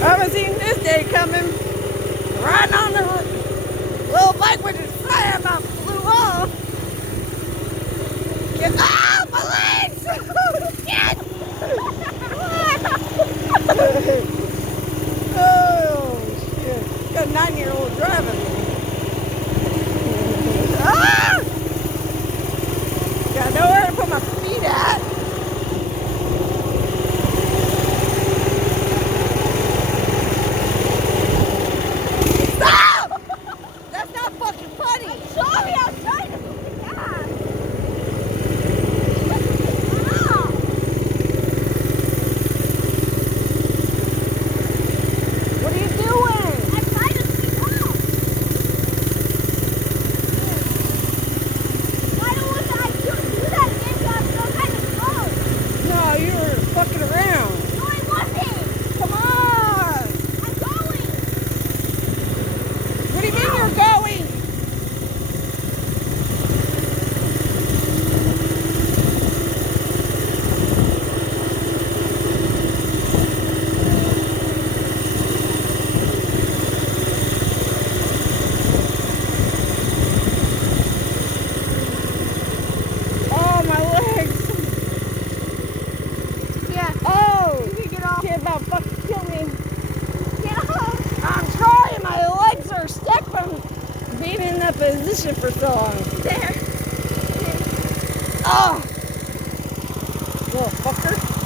I haven't seen this day coming. Riding on the little bike with the side about flew off. Get, ah, my legs! Shit! Oh, shit. Got a 9-year-old driving. Ah! Got nowhere to put my feet at. Stop! That's not fucking funny. I'm sorry, I was trying to move it down. What are you doing? I'm trying to speak up. Why don't I do that again? So I'm so kind of slow. No, you were fucking around. No, I wasn't. Come on. I'm going. What do you mean you're going? Oh, my legs. Yeah. Oh, You can get off. she about fucking kill me. Get off. I'm trying. My legs are stuck from being in that position for so long. There. Oh, little fucker.